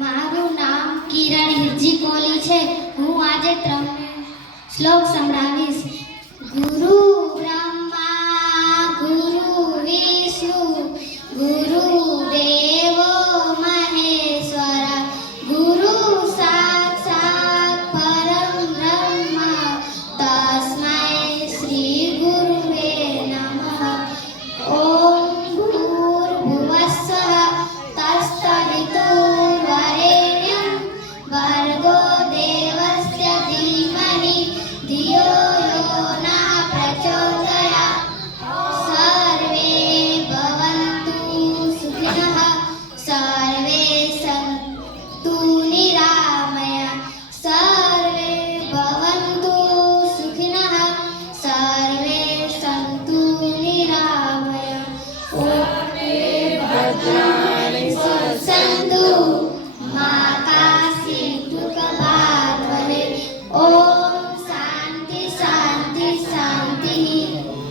મારું નામ કિરણ હિરજી કોલી છે. હું આજે તમને શ્લોક સંભળાવીશ. ગુરુ બ્રહ્મા ગુરુ વિષ્ણુ ગુરુ દેવો મહેશ્વર ગુરુ સાક્ષાત પરમ બ્રહ્મ તસ્મૈ શ્રી ગુરુવે નમઃ. ઓમ ભૂર્ભુવસ્સઃ તત્સવિતુર્વરેણ્યં ભર્ગો દેવસ્ય ધીમહિ ધિયો યો ના પ્રચોદયાत्. સર્વે ભવन्तુ સુખિનઃ સર્વે સन्तુ